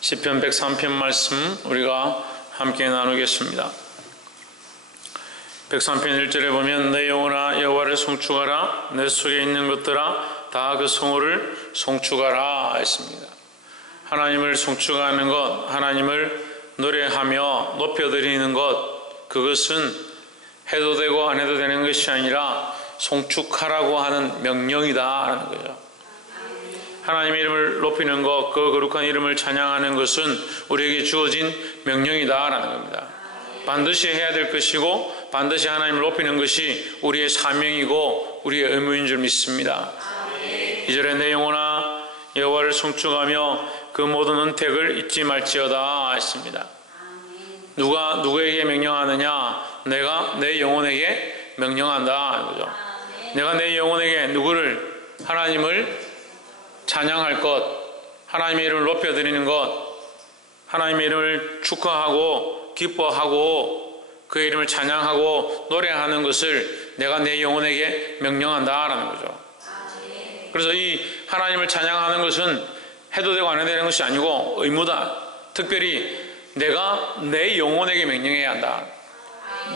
시편 103편 말씀 우리가 함께 나누겠습니다. 103편 1절에 보면 내 영혼아 여호와를 송축하라, 내 속에 있는 것들아 다 그 성호를 송축하라 했습니다. 하나님을 송축하는 것, 하나님을 노래하며 높여드리는 것, 그것은 해도 되고 안 해도 되는 것이 아니라 송축하라고 하는 명령이다 하는 거죠. 하나님의 이름을 높이는 것, 그 거룩한 이름을 찬양하는 것은 우리에게 주어진 명령이다 라는 겁니다. 반드시 해야 될 것이고 반드시 하나님을 높이는 것이 우리의 사명이고 우리의 의무인 줄 믿습니다. 2절에 내 영혼아 여호와를 송축하며 그 모든 은택을 잊지 말지어다 했습니다. 누가 누구에게 명령하느냐? 내가 내 영혼에게 명령한다 하는 거죠. 내가 내 영혼에게 누구를, 하나님을 찬양할 것, 하나님의 이름을 높여드리는 것, 하나님의 이름을 축하하고 기뻐하고 그의 이름을 찬양하고 노래하는 것을 내가 내 영혼에게 명령한다라는 거죠. 그래서 이 하나님을 찬양하는 것은 해도 되고 안 해도 되는 것이 아니고 의무다. 특별히 내가 내 영혼에게 명령해야 한다.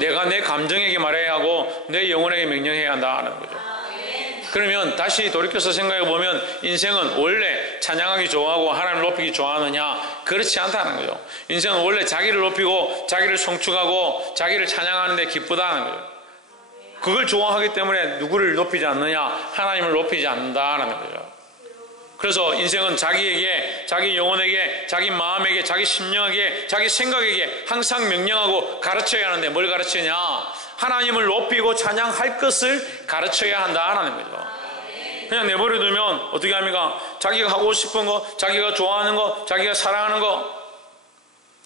내가 내 감정에게 말해야 하고 내 영혼에게 명령해야 한다는 거죠. 그러면 다시 돌이켜서 생각해 보면 인생은 원래 찬양하기 좋아하고 하나님을 높이기 좋아하느냐? 그렇지 않다는 거죠. 인생은 원래 자기를 높이고 자기를 송축하고 자기를 찬양하는 데 기쁘다는 거죠. 그걸 좋아하기 때문에 누구를 높이지 않느냐? 하나님을 높이지 않는다는 거죠. 그래서 인생은 자기에게, 자기 영혼에게, 자기 마음에게, 자기 심령에게, 자기 생각에게 항상 명령하고 가르쳐야 하는데 뭘 가르치냐? 하나님을 높이고 찬양할 것을 가르쳐야 한다는 거죠. 그냥 내버려 두면 어떻게 합니까? 자기가 하고 싶은 거, 자기가 좋아하는 거, 자기가 사랑하는 거,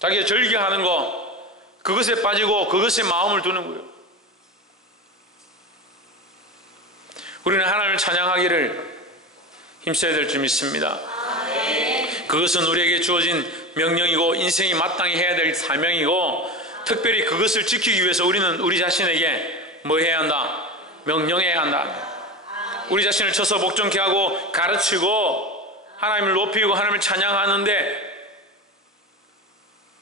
자기가 즐겨하는 거, 그것에 빠지고 그것에 마음을 두는 거예요. 우리는 하나님을 찬양하기를 힘써야 될 줄 믿습니다. 그것은 우리에게 주어진 명령이고 인생이 마땅히 해야 될 사명이고 특별히 그것을 지키기 위해서 우리는 우리 자신에게 뭐 해야 한다? 명령해야 한다. 우리 자신을 쳐서 복종케 하고 가르치고 하나님을 높이고 하나님을 찬양하는데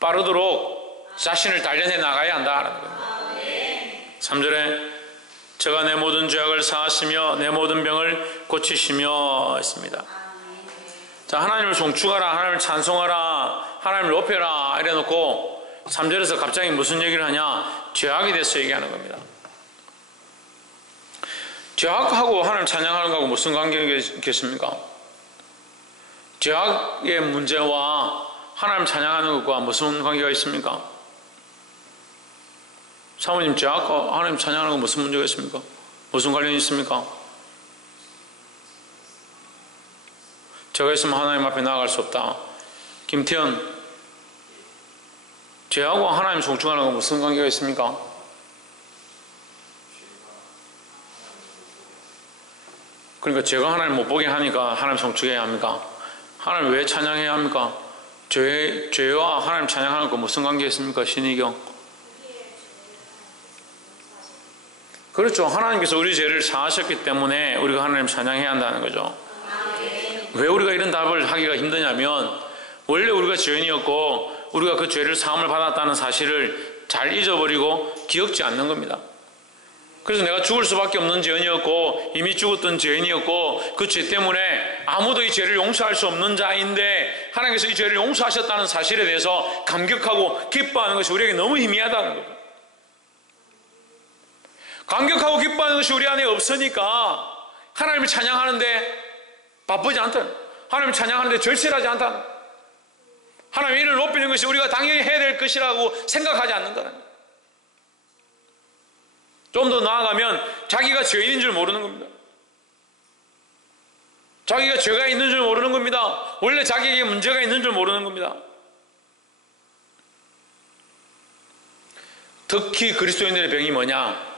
빠르도록 자신을 단련해 나가야 한다는 겁니다. 3절에 저가 내 모든 죄악을 사하시며 내 모든 병을 고치시며 했습니다. 자, 하나님을 송축하라, 하나님을 찬송하라, 하나님을 높여라 이래 놓고 3절에서 갑자기 무슨 얘기를 하냐? 죄악에 대해서 얘기하는 겁니다. 죄악하고 하나님 찬양하는 거하고 무슨 관계가 있겠습니까? 죄악의 문제와 하나님 찬양하는 것과 무슨 관계가 있습니까? 사모님, 죄악과 하나님 찬양하는 거 무슨 문제가 있습니까? 무슨 관련이 있습니까? 제가 있으면 하나님 앞에 나아갈 수 없다. 김태현, 죄하고 하나님 송축하는 건 무슨 관계가 있습니까? 그러니까 제가 하나님 못 보게 하니까 하나님 송축해야 합니까? 하나님 왜 찬양해야 합니까? 죄와 하나님 찬양하는 건 무슨 관계가 있습니까? 신의경. 그렇죠. 하나님께서 우리 죄를 사하셨기 때문에 우리가 하나님 찬양해야 한다는 거죠. 왜 우리가 이런 답을 하기가 힘드냐면 원래 우리가 죄인이었고 우리가 그 죄를 사함을 받았다는 사실을 잘 잊어버리고 기억지 않는 겁니다. 그래서 내가 죽을 수밖에 없는 죄인이었고 이미 죽었던 죄인이었고 그 죄 때문에 아무도 이 죄를 용서할 수 없는 자인데 하나님께서 이 죄를 용서하셨다는 사실에 대해서 감격하고 기뻐하는 것이 우리에게 너무 희미하다는 거예요. 감격하고 기뻐하는 것이 우리 안에 없으니까 하나님을 찬양하는데 바쁘지 않다는, 하나님을 찬양하는데 절실하지 않다는, 하나님의 이름을 높이는 것이 우리가 당연히 해야 될 것이라고 생각하지 않는다는 거예요. 좀 더 나아가면 자기가 죄인인 줄 모르는 겁니다. 자기가 죄가 있는 줄 모르는 겁니다. 원래 자기에게 문제가 있는 줄 모르는 겁니다. 특히 그리스도인들의 병이 뭐냐?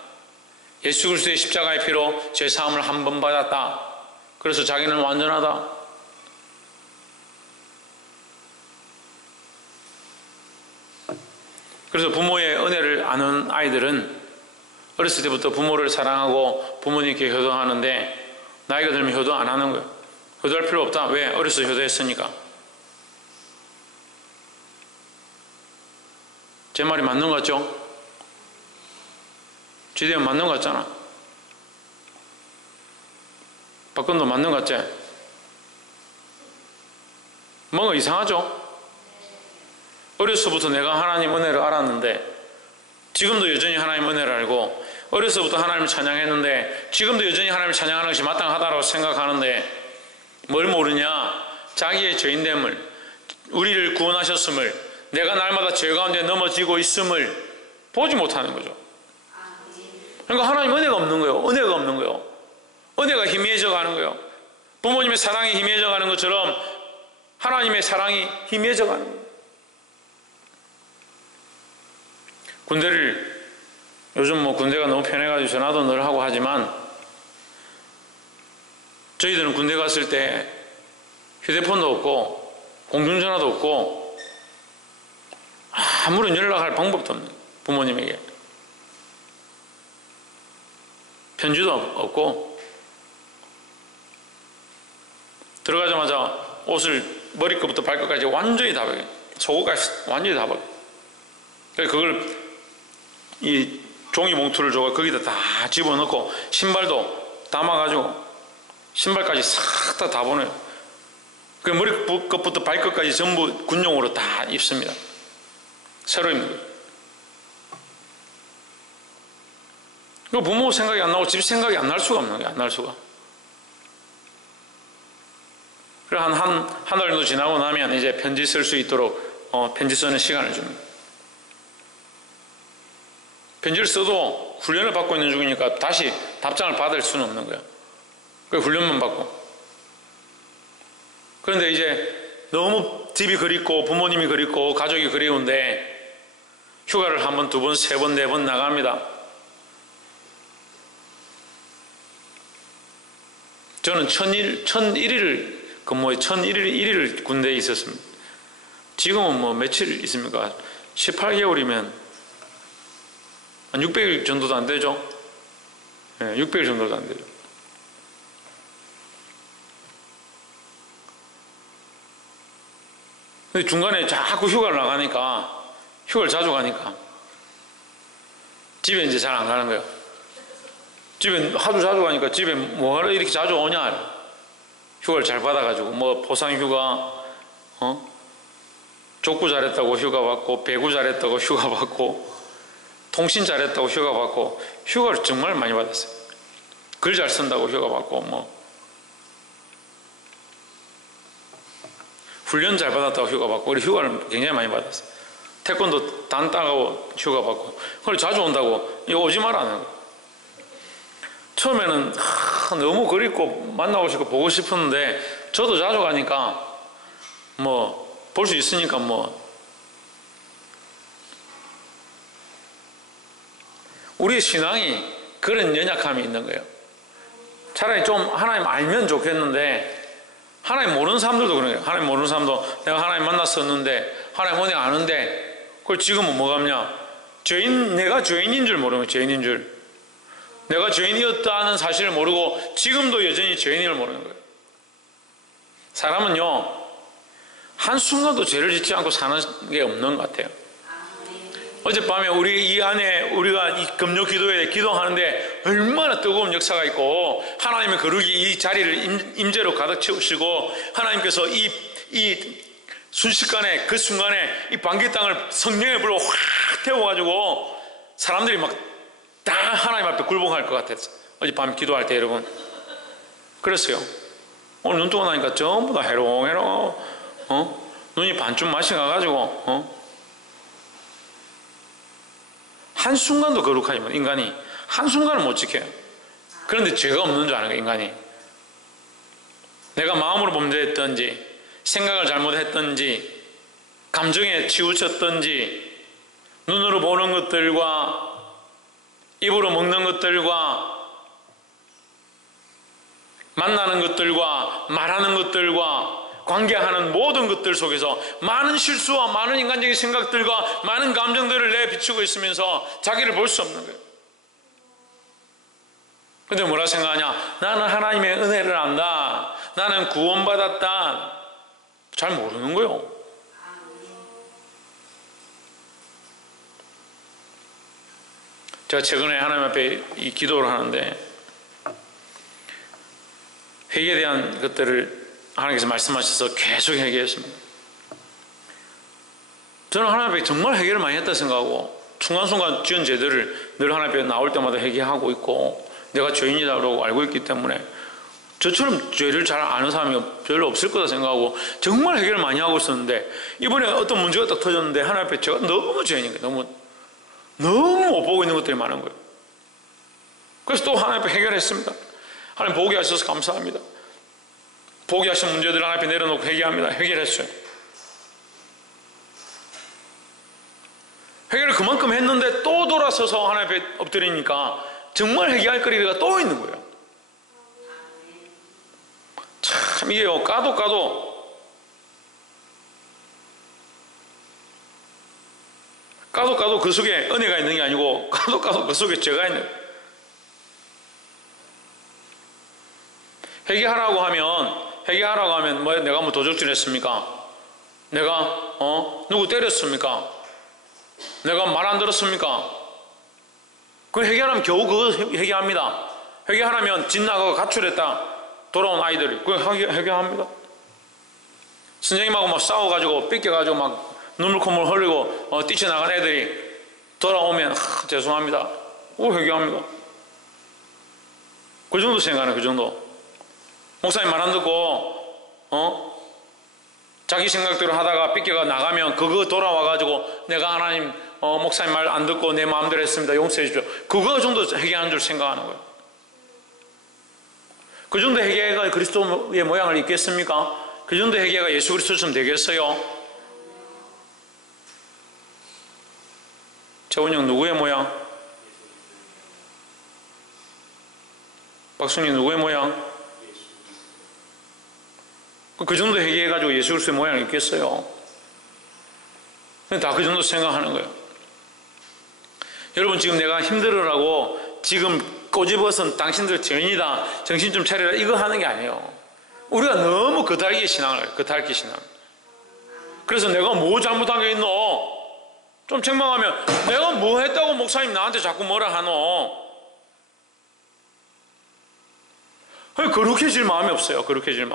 예수 그리스도의 십자가의 피로 죄 사함을 한 번 받았다. 그래서 자기는 완전하다. 그래서 부모의 은혜를 아는 아이들은 어렸을 때부터 부모를 사랑하고 부모님께 효도하는데 나이가 들면 효도 안 하는 거예요. 효도할 필요 없다. 왜? 어렸을 때 효도했으니까. 제 말이 맞는 것 같죠? 지대현 맞는 것 같잖아. 박근도 맞는 것 같지? 뭔가 이상하죠? 어려서부터 내가 하나님 은혜를 알았는데 지금도 여전히 하나님 은혜를 알고, 어려서부터 하나님을 찬양했는데 지금도 여전히 하나님을 찬양하는 것이 마땅하다고 생각하는데 뭘 모르냐? 자기의 죄인됨을, 우리를 구원하셨음을, 내가 날마다 죄 가운데 넘어지고 있음을 보지 못하는 거죠. 그러니까 하나님 은혜가 없는 거예요. 은혜가 없는 거예요. 은혜가 희미해져 가는 거예요. 부모님의 사랑이 희미해져 가는 것처럼 하나님의 사랑이 희미해져 가는 거예요. 군대를, 요즘 뭐 군대가 너무 편해가지고 전화도 늘 하고 하지만, 저희들은 군대 갔을 때 휴대폰도 없고 공중전화도 없고 아무런 연락할 방법도 없는 거예요. 부모님에게 편지도 없고, 들어가자마자 옷을 머리끝부터 발끝까지 완전히 다 벗겨요. 속옷까지 완전히 다 벗겨요. 그걸 이 종이 봉투를 줘가 거기다 다 집어넣고 신발도 담아가지고 신발까지 싹 다 보내요. 그 머리끝부터 발끝까지 전부 군용으로 다 입습니다. 새로 입는 거예요. 그 부모 생각이 안 나고 집 생각이 안 날 수가 없는 거예요. 안 날 수가. 그래 한 달 정도 지나고 나면 이제 편지 쓸 수 있도록 편지 쓰는 시간을 줍니다. 편지를 써도 훈련을 받고 있는 중이니까 다시 답장을 받을 수는 없는 거야. 그 훈련만 받고. 그런데 이제 너무 집이 그립고 부모님이 그립고 가족이 그리운데 휴가를 한 번, 두 번, 세 번, 네 번 나갑니다. 저는 1001일을 근무해 1001일을 군대에 있었습니다. 지금은 뭐 며칠 있습니까? 18개월이면 한 600일 정도도 안 되죠? 네, 600일 정도도 안 되죠. 근데 중간에 자꾸 휴가를 나가니까, 휴가를 자주 가니까 집에 이제 잘 안 가는 거예요. 집에 하도 자주 가니까 집에 뭐하러 이렇게 자주 오냐? 휴가를 잘 받아가지고 뭐 포상휴가, 족구 잘했다고 휴가 받고, 배구 잘했다고 휴가 받고, 통신 잘했다고 휴가 받고, 휴가를 정말 많이 받았어요. 글 잘 쓴다고 휴가 받고, 뭐 훈련 잘 받았다고 휴가 받고, 우리 휴가를 굉장히 많이 받았어요. 태권도 단 따가고 휴가 받고, 그걸 자주 온다고 이거 오지 마라는 거예요. 처음에는 너무 그립고 만나고 싶고 보고 싶었는데, 저도 자주 가니까 뭐 볼 수 있으니까 뭐 우리의 신앙이 그런 연약함이 있는 거예요. 차라리 좀 하나님 알면 좋겠는데, 하나님 모르는 사람들도 그런 거예요. 하나님 모르는 사람도 내가 하나님 만났었는데 하나님 은혜 아는데 그걸 지금은 뭐 같냐? 내가 죄인인 줄 모르는 거예요. 죄인인 줄. 내가 죄인이었다는 사실을 모르고 지금도 여전히 죄인임을 모르는 거예요. 사람은요, 한순간도 죄를 짓지 않고 사는 게 없는 것 같아요. 어젯밤에 우리 이 안에 우리가 이 금요 기도에 기도하는데 얼마나 뜨거운 역사가 있고, 하나님의 거룩이 이 자리를 임재로 가득 채우시고, 하나님께서 이 순식간에 그 순간에 이 반기땅을 성령의 불로 확 태워가지고 사람들이 막 다 하나님 앞에 굴복할 것 같았어요. 어젯밤에 기도할 때 여러분 그랬어요. 오늘 눈 뜨고 나니까 전부 다 해롱해롱, 눈이 반쯤 맛이 가가지고, 한순간도 거룩하지 못, 인간이 한순간을 못 지켜요. 그런데 죄가 없는 줄 아는 거예요. 인간이 내가 마음으로 범죄했던지, 생각을 잘못했던지, 감정에 치우쳤던지, 눈으로 보는 것들과 입으로 먹는 것들과 만나는 것들과 말하는 것들과 관계하는 모든 것들 속에서 많은 실수와 많은 인간적인 생각들과 많은 감정들을 내비추고 있으면서 자기를 볼 수 없는 거예요. 근데 뭐라 생각하냐? 나는 하나님의 은혜를 안다, 나는 구원받았다. 잘 모르는 거예요. 제가 최근에 하나님 앞에 이 기도를 하는데 회개에 대한 것들을 하나님께서 말씀하셔서 계속 회개했습니다. 저는 하나님 앞에 정말 회개를 많이 했다 생각하고 순간순간 지은 죄들을 늘 하나님 앞에 나올 때마다 회개하고 있고 내가 죄인이라고 알고 있기 때문에 저처럼 죄를 잘 아는 사람이 별로 없을 거다 생각하고 정말 회개를 많이 하고 있었는데 이번에 어떤 문제가 딱 터졌는데 하나님 앞에 제가 너무 죄인인 거예요. 너무 못 보고 있는 것들이 많은 거예요. 그래서 또 하나님 앞에 해결했습니다. 하나님 보게 하셔서 감사합니다. 보게 하신 문제들을 하나님 앞에 내려놓고 회개합니다. 해결했어요. 회개를 그만큼 했는데 또 돌아서서 하나님 앞에 엎드리니까 정말 회개할 거리가 또 있는 거예요. 참 이게요, 까도 그 속에 은혜가 있는 게 아니고 까도 그 속에 죄가 있는 거예요. 회개하라고 하면 뭐 내가 뭐 도적질했습니까? 내가 누구 때렸습니까? 내가 말 안 들었습니까? 그 회개하면 겨우 그거 회개합니다. 회개하면 집 나가고 가출했다 돌아온 아이들이 그거 회개합니다. 선생님하고 막 싸워가지고 삐껴가지고 막 눈물 콧물 흘리고 뛰쳐나간 애들이 돌아오면 죄송합니다. 회개합니다. 그 정도 생각하네. 그 정도. 목사님 말 안 듣고 자기 생각대로 하다가 삐껴가 나가면 그거 돌아와가지고 내가 하나님 목사님 말 안 듣고 내 마음대로 했습니다. 용서해 주십시오. 그거 정도 회개하는 줄 생각하는 거예요. 그 정도 회개가 그리스도의 모양을 입겠습니까? 그 정도 회개가 예수 그리스도처럼 되겠어요? 재훈이 형 누구의 모양? 박순이 누구의 모양? 그 정도 회개해가지고 예수 그리스도의 모양을 입겠어요? 다 그 정도 생각하는 거예요. 여러분 지금 내가 힘들으라고 지금 꼬집어선 당신들 죄인이다 정신 좀 차리라 이거 하는 게 아니에요. 우리가 너무 겉핥기 신앙을 해요. 겉핥기 신앙. 그래서 내가 뭐 잘못한 게 있노? 좀 책망하면 내가 뭐 했다고 목사님 나한테 자꾸 뭐라 하노? 거룩해질 마음이 없어요. 거룩해질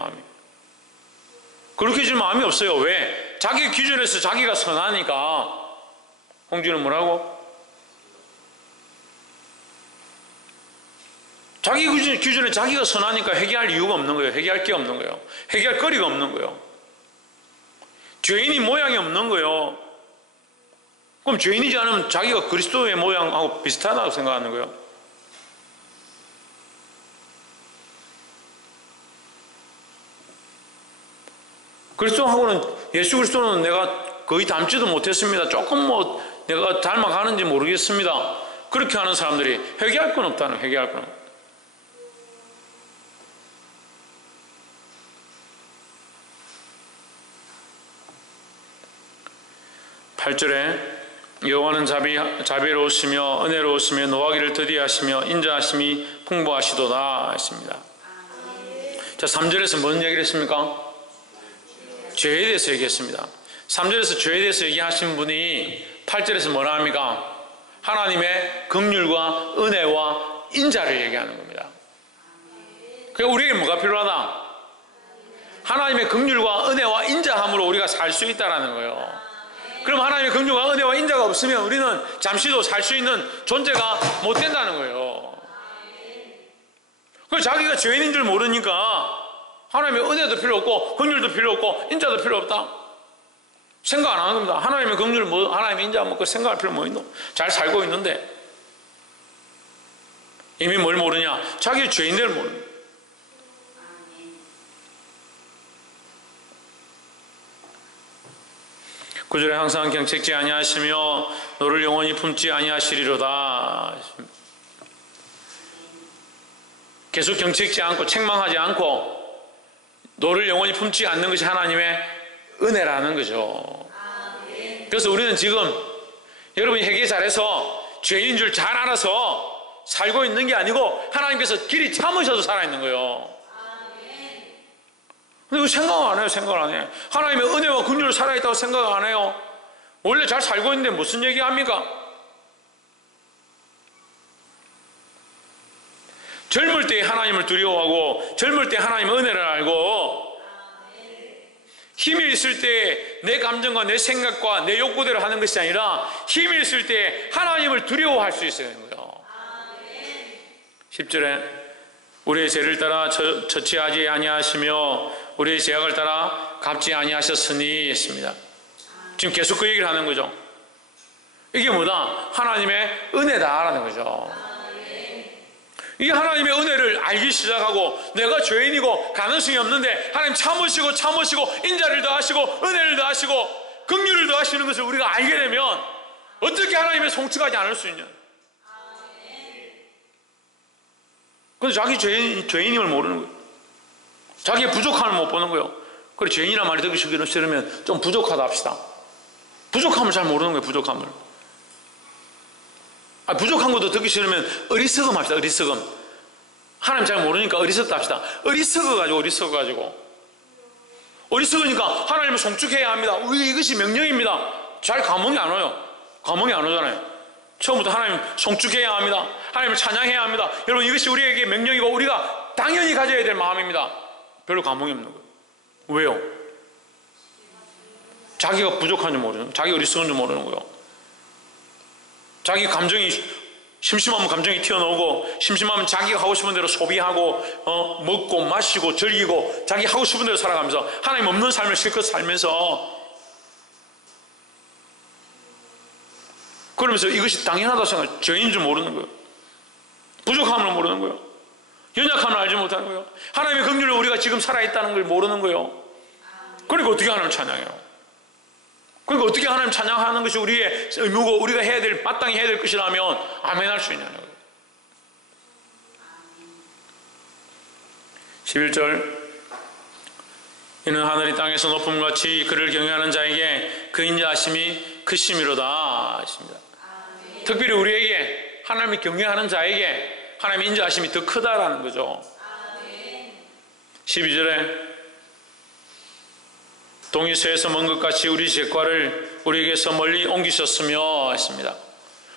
마음이 없어요. 왜? 자기 기준에서 자기가 선하니까. 홍주는 뭐라고? 자기 기준에 자기가 선하니까 회개할 이유가 없는 거예요. 회개할 게 없는 거예요. 회개할 거리가 없는 거예요. 죄인이 모양이 없는 거예요. 그럼 죄인이지 않으면 자기가 그리스도의 모양하고 비슷하다고 생각하는 거예요. 그리스도하고는 예수 그리스도는 내가 거의 닮지도 못했습니다. 조금 뭐 내가 닮아가는지 모르겠습니다. 그렇게 하는 사람들이 회개할 건 없다는 거예요. 회개할 건 없다. (8절에) 여호와는 자비로우시며 은혜로우시며 노하기를 더디하시며 인자하심이 풍부하시도다 했습니다. 자, 3절에서 뭔 얘기를 했습니까? 죄에 대해서 얘기했습니다. 3절에서 죄에 대해서 얘기하신 분이 8절에서 뭐라 합니까? 하나님의 긍휼과 은혜와 인자를 얘기하는 겁니다. 그러니까 우리에게 뭐가 필요하다? 하나님의 긍휼과 은혜와 인자함으로 우리가 살 수 있다는 거예요. 그럼 하나님의 긍휼과 은혜와 인자가 없으면 우리는 잠시도 살 수 있는 존재가 못 된다는 거예요. 그래서 자기가 죄인인 줄 모르니까 하나님의 은혜도 필요 없고 긍휼도 필요 없고 인자도 필요 없다. 생각 안 하는 겁니다. 하나님의 긍휼, 하나님의 인자 뭐 그 생각할 필요 뭐 있노? 잘 살고 있는데 이미 뭘 모르냐? 자기 죄인들을 모르는. 구절에 항상 경책지 아니하시며 너를 영원히 품지 아니하시리로다. 계속 경책지 않고 책망하지 않고 너를 영원히 품지 않는 것이 하나님의 은혜라는 거죠. 그래서 우리는 지금 여러분이 회개 잘해서 죄인인 줄 잘 알아서 살고 있는 게 아니고 하나님께서 길이 참으셔서 살아있는 거예요. 근데 이거 생각 안 해요. 생각 안 해요. 하나님의 은혜와 긍휼로 살아있다고 생각 안 해요. 원래 잘 살고 있는데 무슨 얘기합니까? 젊을 때 하나님을 두려워하고 젊을 때 하나님의 은혜를 알고 힘이 있을 때 내 감정과 내 생각과 내 욕구대로 하는 것이 아니라 힘이 있을 때 하나님을 두려워할 수 있어야 하는 거예요. 10절에 우리의 죄를 따라 저치하지 아니하시며 우리의 죄악을 따라 갚지 아니하셨으니 했습니다. 지금 계속 그 얘기를 하는 거죠. 이게 뭐다? 하나님의 은혜다라는 거죠. 이 하나님의 은혜를 알기 시작하고 내가 죄인이고 가능성이 없는데 하나님 참으시고 인자를 더하시고 은혜를 더하시고 긍휼을 더하시는 것을 우리가 알게 되면 어떻게 하나님의 송축하지 않을 수 있냐? 근데 자기 죄인임을 모르는 거예요. 자기의 부족함을 못 보는 거예요. 그래 죄인이란 말이 듣기 싫으면 좀 부족하다 합시다. 부족함을 잘 모르는 거예요. 부족함을. 부족한 것도 듣기 싫으면 어리석음 합시다. 어리석음. 하나님 잘 모르니까 어리석다 합시다. 어리석어가지고 어리석으니까 하나님을 송축해야 합니다. 우리 이것이 명령입니다. 잘 감흥이 안 와요. 감흥이 안 오잖아요. 처음부터 하나님 송축해야 합니다. 하나님을 찬양해야 합니다. 여러분 이것이 우리에게 명령이고 우리가 당연히 가져야 될 마음입니다. 별로 감흥이 없는 거예요. 왜요? 자기가 부족한 줄 모르는 거예요. 자기 어리석은 줄 모르는 거예요. 자기 감정이 심심하면 감정이 튀어나오고 심심하면 자기가 하고 싶은 대로 소비하고 먹고 마시고 즐기고 자기 하고 싶은 대로 살아가면서 하나님 없는 삶을 실컷 살면서 그러면서 이것이 당연하다고 생각해요. 죄인 줄 모르는 거예요. 부족함을 모르는 거예요. 연약함을 알지 못하는 거예요. 하나님의 긍휼을 우리가 지금 살아있다는 걸 모르는 거예요. 그러니까 어떻게 하나님을 찬양해요? 그러니까 어떻게 하나님 찬양하는 것이 우리의 의무고 우리가 해야 될 마땅히 해야 될 것이라면 아멘 할 수 있냐는 거예요. 11절 이는 하늘이 땅에서 높음같이 그를 경외하는 자에게 그 인자하심이 크심이로다 했습니다. 특별히 우리에게 하나님이 경외하는 자에게 하나님의 인자하심이 더 크다라는 거죠. 12절에 동이 쇠에서 먼 것 같이 우리 죄과를 우리에게서 멀리 옮기셨으며 했습니다.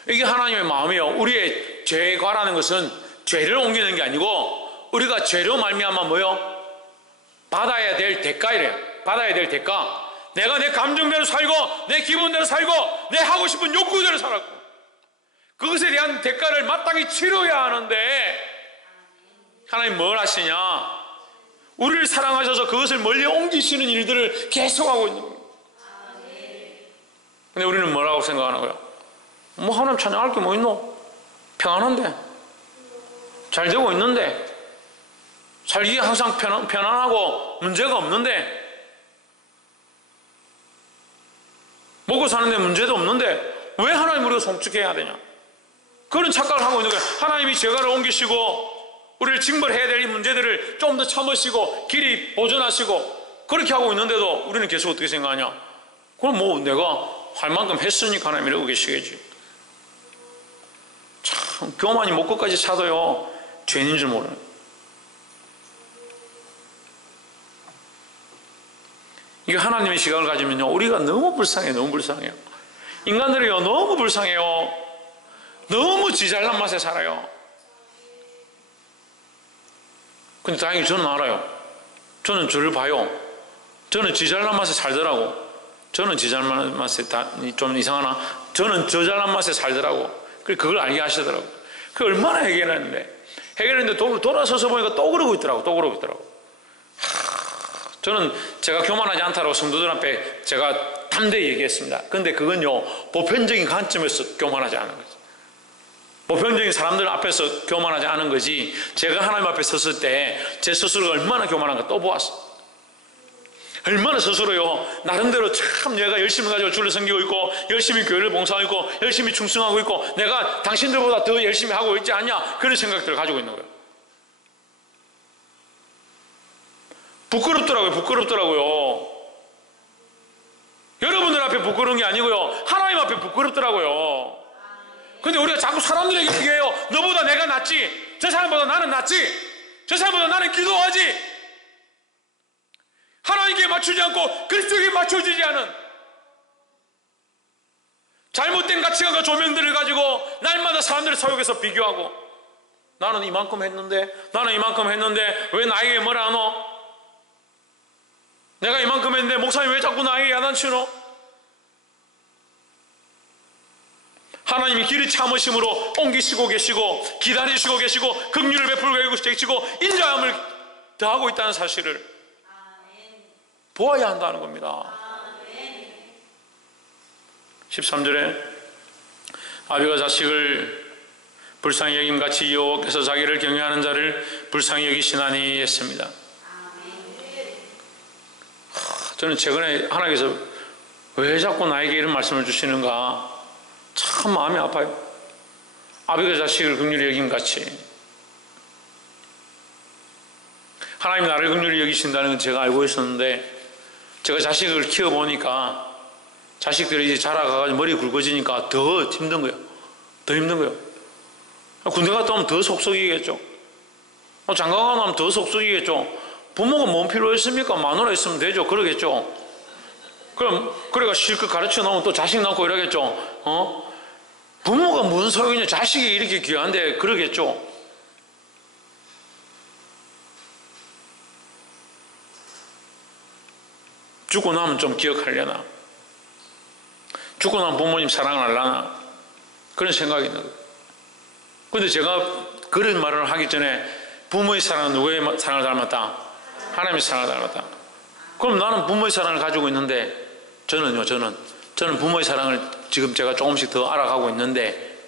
이게 하나님의 마음이에요. 우리의 죄과라는 것은 죄를 옮기는 게 아니고 우리가 죄로 말미암아 뭐요? 받아야 될 대가이래요. 받아야 될 대가. 내가 내 감정대로 살고 내 기분대로 살고 내 하고 싶은 욕구대로 살았고 그것에 대한 대가를 마땅히 치러야 하는데 하나님 뭘 하시냐? 우리를 사랑하셔서 그것을 멀리 옮기시는 일들을 계속하고 있는 거예요. 근데 우리는 뭐라고 생각하는 거예요? 뭐 하나님 찬양할 게 뭐 있노? 평안한데 잘 되고 있는데 살기가 항상 편안하고 문제가 없는데 먹고 사는데 문제도 없는데 왜 하나님 우리가 송축해야 되냐? 그런 착각을 하고 있는 거예요. 하나님이 죄가를 옮기시고 우리를 징벌해야 될 이 문제들을 좀 더 참으시고 길이 보존하시고 그렇게 하고 있는데도 우리는 계속 어떻게 생각하냐? 그럼 뭐 내가 할 만큼 했으니까 하나님 이러고 계시겠지. 참 교만이 목 끝까지 차도요 죄인인 줄 모르는. 이게 하나님의 시각을 가지면요 우리가 너무 불쌍해요. 너무 불쌍해요. 인간들이요 너무 불쌍해요. 너무 지잘난 맛에 살아요. 근데 다행히 저는 알아요. 저는 저를 봐요. 저는 지잘난 맛에 살더라고. 저는 지잘난 맛에 좀 이상하나? 저는 저잘난 맛에 살더라고. 그걸 알게 하시더라고. 그 얼마나 해결했는데 돌아서서 보니까 또 그러고 있더라고. 저는 제가 교만하지 않다고 성도들 앞에 제가 담대히 얘기했습니다. 근데 그건요 보편적인 관점에서 교만하지 않은 거죠. 보편적인 사람들 앞에서 교만하지 않은 거지 제가 하나님 앞에 섰을 때 제 스스로가 얼마나 교만한가 또 보았어. 얼마나 스스로요 나름대로 참 내가 열심히 가지고 주를 섬기고 있고 열심히 교회를 봉사하고 있고 열심히 충성하고 있고 내가 당신들보다 더 열심히 하고 있지 않냐 그런 생각들을 가지고 있는 거예요. 부끄럽더라고요. 여러분들 앞에 부끄러운 게 아니고요 하나님 앞에 부끄럽더라고요. 근데 우리가 자꾸 사람들에게 비교해요. 너보다 내가 낫지. 저 사람보다 나는 낫지. 저 사람보다 나는 기도하지. 하나님께 맞추지 않고 그리스도에게 맞춰지지 않은 잘못된 가치관과 조명들을 가지고 날마다 사람들을 사역해서 비교하고 나는 이만큼 했는데 왜 나에게 뭐라 하노? 내가 이만큼 했는데 목사님 왜 자꾸 나에게 야단치노? 하나님이 길이 참으심으로 옮기시고 계시고 기다리시고 계시고 긍휼을 베풀고 계시고 인자함을 더하고 있다는 사실을 보아야 한다는 겁니다. 13절에 아비가 자식을 불쌍히 여김같이 여호와께서 자기를 경외하는 자를 불쌍히 여기시나니 했습니다. 저는 최근에 하나님께서 왜 자꾸 나에게 이런 말씀을 주시는가 참 마음이 아파요. 아비가 자식을 긍휼히 여김같이. 하나님이 나를 긍휼히 여기신다는 건 제가 알고 있었는데 제가 자식을 키워보니까 자식들이 이제 자라가가지고 머리 굵어지니까 더 힘든 거예요. 더 힘든 거예요. 군대 갔다 오면 더 속썩이겠죠. 장가 가면 하면 더 속썩이겠죠. 부모가 뭔 필요했습니까? 마누라 있으면 되죠. 그러겠죠. 그래가 실컷 가르쳐 놓으면 또 자식 낳고 이러겠죠. 부모가 무슨 소용이냐. 자식이 이렇게 귀한데 그러겠죠. 죽고 나면 좀 기억하려나? 죽고 나면 부모님 사랑을 하려나? 그런 생각이 있는 거예요. 근데 제가 그런 말을 하기 전에 부모의 사랑은 누구의 사랑을 닮았다? 하나님의 사랑을 닮았다. 그럼 나는 부모의 사랑을 가지고 있는데 저는 부모의 사랑을 지금 제가 조금씩 더 알아가고 있는데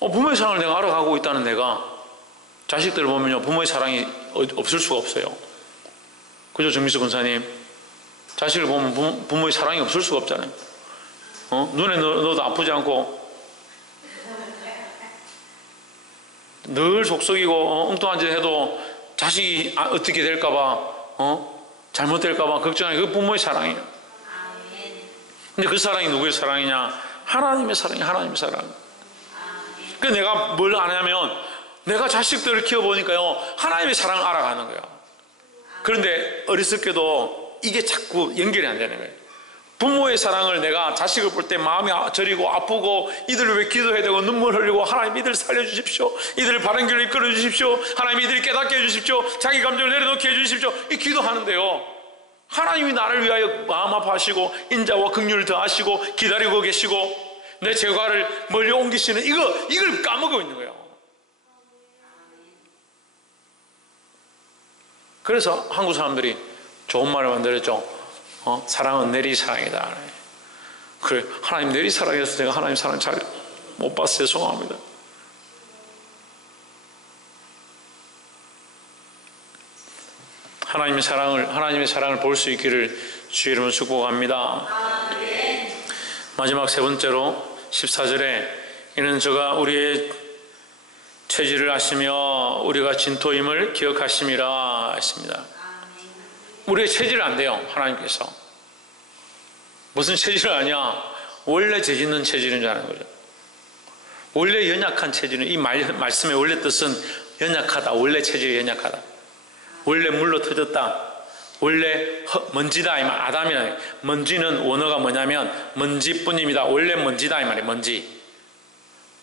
부모의 사랑을 내가 알아가고 있다는 내가 자식들을 보면요 부모의 사랑이 없을 수가 없어요. 그죠 정미수 권사님? 자식을 보면 부모의 사랑이 없을 수가 없잖아요. 눈에 넣어도 아프지 않고 늘 속썩이고 엉뚱한 짓 해도 자식이 어떻게 될까봐 잘못될까봐 걱정하는 그 부모의 사랑이에요. 근데 그 사랑이 누구의 사랑이냐? 하나님의 사랑이 하나님의 사랑. 그래서 내가 뭘 아냐면 내가 자식들을 키워보니까요 하나님의 사랑을 알아가는 거예요. 그런데 어리석게도 이게 자꾸 연결이 안 되는 거예요. 부모의 사랑을 내가 자식을 볼 때 마음이 저리고 아프고 이들을 왜 기도해야 되고 눈물 흘리고 하나님 이들을 살려주십시오. 이들을 바른 길로 이끌어 주십시오. 하나님 이들을 깨닫게 해주십시오. 자기 감정을 내려놓게 해주십시오. 이 기도하는데요 하나님이 나를 위하여 마음 아파하시고 인자와 긍휼을 더하시고 기다리고 계시고 내 죄과를 멀리 옮기시는 이걸 까먹고 있는 거예요. 그래서 한국 사람들이 좋은 말을 만들었죠. 사랑은 내리사랑이다. 그래, 하나님 내리사랑해서 제가 하나님 사랑 잘 못 봤어요. 죄송합니다. 하나님의 사랑을 볼 수 있기를 주의 이름으로 축복합니다. 마지막 세 번째로 14절에 이는 저가 우리의 체질을 아시며 우리가 진토임을 기억하심이라 했습니다. 우리의 체질을 안 돼요. 하나님께서 무슨 체질을 아냐? 원래 죄짓는 체질인 줄 아는 거죠. 원래 연약한 체질은 이 말씀의 원래 뜻은 연약하다. 원래 체질이 연약하다. 원래 물로 터졌다. 원래 먼지다 이 말. 아담이라. 먼지는 원어가 뭐냐면 먼지뿐입니다. 원래 먼지다 이 말이에요.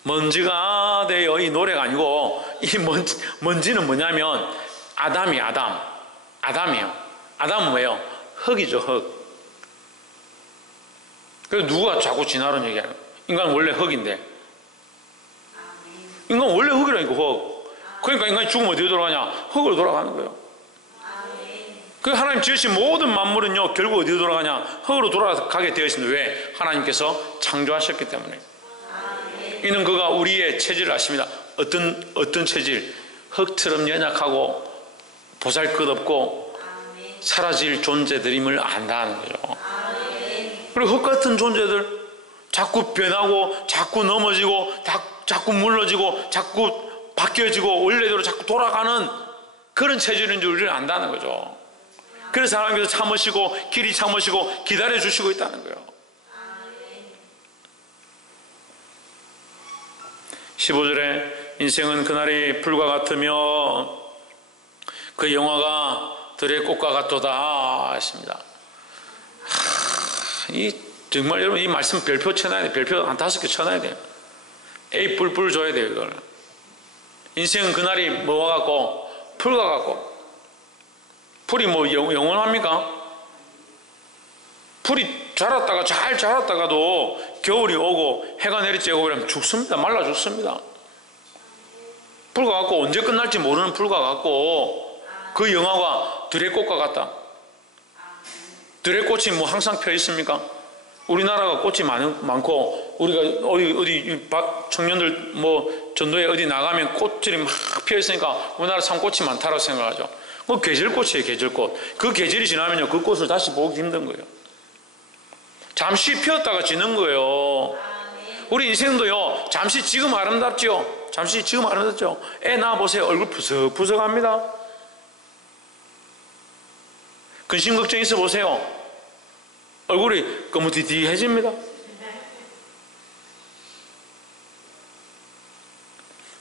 먼지가 돼요. 이 노래가 아니고 이 먼지는 뭐냐면 아담이에요. 아담은 뭐예요? 흙이죠. 흙. 그래서 누가 자꾸 진화론 얘기하는 거예요? 인간은 원래 흙인데. 인간은 원래 흙이라니까 흙. 그러니까 인간이 죽으면 어디로 돌아가냐? 흙으로 돌아가는 거예요. 그 하나님 지으신 모든 만물은요 결국 어디로 돌아가냐? 흙으로 돌아가게 되어 있습니다. 왜? 하나님께서 창조하셨기 때문에. 이는 그가 우리의 체질을 아십니다. 어떤 체질? 흙처럼 연약하고 보잘것없고 사라질 존재들임을 안다는 거죠. 그리고 흙 같은 존재들 자꾸 변하고 자꾸 넘어지고 자꾸 물러지고 자꾸 바뀌어지고 원래대로 자꾸 돌아가는 그런 체질인 줄 우리는 안다는 거죠. 그래서 하나님께서 참으시고 길이 참으시고 기다려주시고 있다는 거예요. 15절에 인생은 그날이 불과 같으며 그 영화가 들의 꽃과 같도다 했습니다. 정말 여러분 이 말씀 별표 쳐놔야 돼요. 별표 한 5개 쳐놔야 돼요. A 뿔뿔 줘야 돼요. 이걸. 인생은 그날이 뭐와 같고? 풀과 같고. 풀이 뭐 영원합니까? 풀이 자랐다가 잘 자랐다가도 겨울이 오고 해가 내리쬐고 그러면 죽습니다. 말라 죽습니다. 풀과 같고 언제 끝날지 모르는 풀과 같고 그 영화가 들의 꽃과 같다. 들의 꽃이 뭐 항상 펴 있습니까? 우리나라가 꽃이 많고 우리가 어디 청년들 뭐 전도에 어디 나가면 꽃들이 막 펴 있으니까 우리나라 참 꽃이 많다고 생각하죠. 그 계절꽃이에요. 계절꽃. 그 계절이 지나면요 그 꽃을 다시 보기 힘든 거예요. 잠시 피었다가 지는 거예요. 우리 인생도요 잠시 지금 아름답죠. 잠시 지금 아름답죠. 애 낳아보세요. 얼굴 푸석푸석합니다. 근심 걱정 있어 보세요. 얼굴이 거무디디해집니다.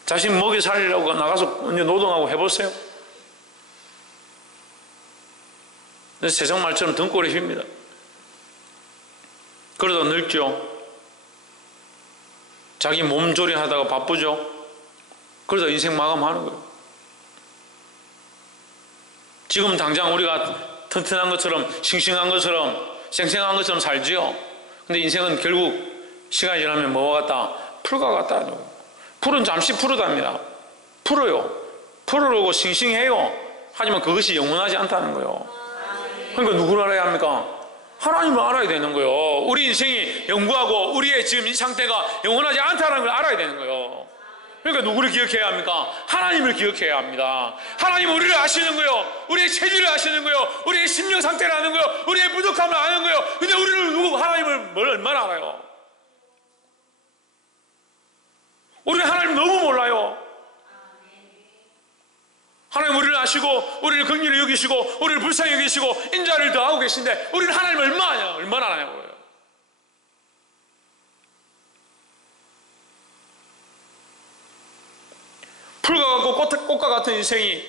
자신 먹여 살리려고 나가서 노동하고 해보세요. 세상 말처럼 등골이 휩니다. 그러다 늙죠. 자기 몸조리 하다가 바쁘죠. 그러다 인생 마감하는 거예요. 지금 당장 우리가 튼튼한 것처럼 싱싱한 것처럼 생생한 것처럼 살지요. 근데 인생은 결국 시간이 지나면 뭐와 같다? 풀과 같다. 풀은 잠시 푸르답니다. 풀어요. 푸르고 싱싱해요. 하지만 그것이 영원하지 않다는 거예요. 그러니까 누구를 알아야 합니까? 하나님을 알아야 되는 거예요. 우리 인생이 영구하고 우리의 지금 이 상태가 영원하지 않다는 걸 알아야 되는 거예요. 그러니까 누구를 기억해야 합니까? 하나님을 기억해야 합니다. 하나님은 우리를 아시는 거예요. 우리의 체질을 아시는 거예요. 우리의 심령 상태를 아는 거예요. 우리의 부족함을 아는 거예요. 근데 우리를 하나님을 뭘 얼마나 알아요? 우리는 하나님 너무 몰라요. 하나님 우리를 아시고 우리를 긍휼히 여기시고 우리를 불쌍히 여기시고 인자를 더하고 계신데 우리는 하나님을 얼마나 아냐고요. 풀과 같고 꽃과 같은 인생이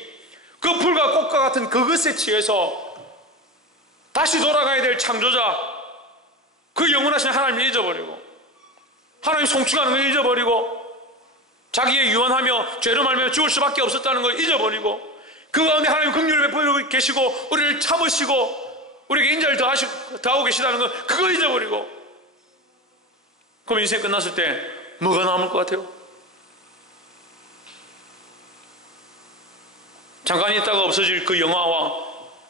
그 풀과 꽃과 같은 그것에 취해서 다시 돌아가야 될 창조자 그 영원하신 하나님을 잊어버리고 하나님 송축하는 걸 잊어버리고 자기의 유한하며 죄로 말미암아 죽을 수밖에 없었다는 걸 잊어버리고 그 가운데 하나님 긍휼을 베풀고 계시고 우리를 참으시고 우리에게 인자를 더하고 계시다는 걸 그거 잊어버리고 그럼 인생 끝났을 때 뭐가 남을 것 같아요? 잠깐 있다가 없어질 그 영화와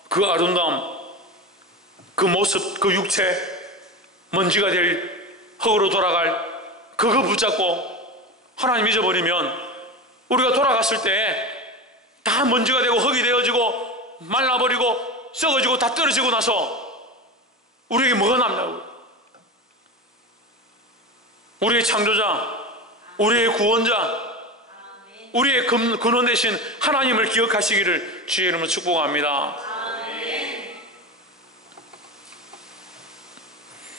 그 아름다움 그 모습 그 육체 먼지가 될 흙으로 돌아갈 그거 붙잡고 하나님 잊어버리면 우리가 돌아갔을 때 다 먼지가 되고 흙이 되어지고 말라버리고 썩어지고 다 떨어지고 나서 우리에게 뭐가 남냐고. 우리의 창조자 우리의 구원자 우리의 근원 되신 하나님을 기억하시기를 주의 이름으로 축복합니다.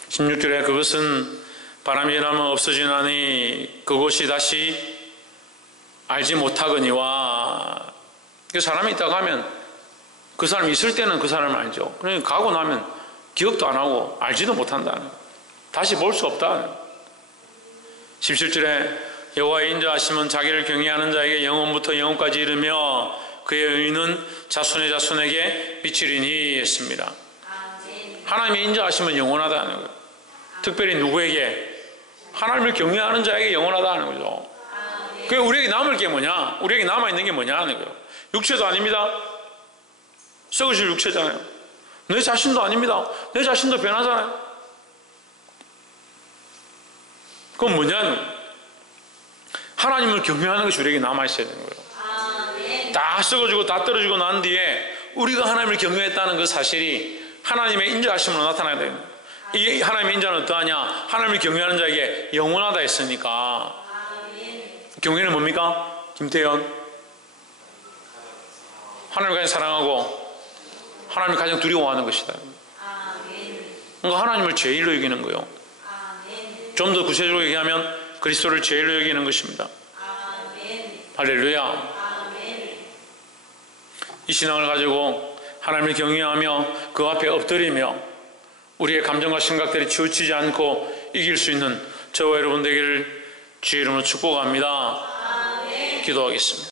16절에 그것은 바람이 일어나면 없어지나니 그곳이 다시 알지 못하거니와 그 사람이 있다가 하면 그 사람이 있을 때는 그 사람을 알죠. 그러니까 가고 나면 기억도 안 하고 알지도 못한다는 다시 볼 수 없다. 17절에 여호와의 인자하심은 자기를 경외하는 자에게 영원부터 영원까지 이르며 그의 의는 자손의 자손에게 미치리니 했습니다. 하나님의 인자하심은 영원하다는 거예요. 특별히 누구에게? 하나님을 경외하는 자에게 영원하다는 거죠. 그게 우리에게 남을 게 뭐냐? 우리에게 남아있는 게 뭐냐 하는 거예요. 육체도 아닙니다. 썩으실 육체잖아요. 내 자신도 아닙니다. 내 자신도 변하잖아요. 그건 뭐냐는 하나님을 경외하는 것이 우리에게 남아있어야 되는 거예요. 다 썩어지고 다 떨어지고 난 뒤에 우리가 하나님을 경외했다는 그 사실이 하나님의 인자하심으로 나타나야 돼요. 이 하나님의 인자는 어떠하냐? 하나님을 경외하는 자에게 영원하다 했으니까. 경외는 뭡니까? 김태현 하나님을 가장 사랑하고 하나님을 가장 두려워하는 것이다. 그러니까 하나님을 제일로 여기는 거예요. 좀 더 구체적으로 얘기하면 그리스도를 제일로 여기는 것입니다. 할렐루야. 이 신앙을 가지고 하나님을 경외하며 그 앞에 엎드리며 우리의 감정과 생각들이 치우치지 않고 이길 수 있는 저와 여러분 되기를 주의 이름으로 축복합니다. 기도하겠습니다.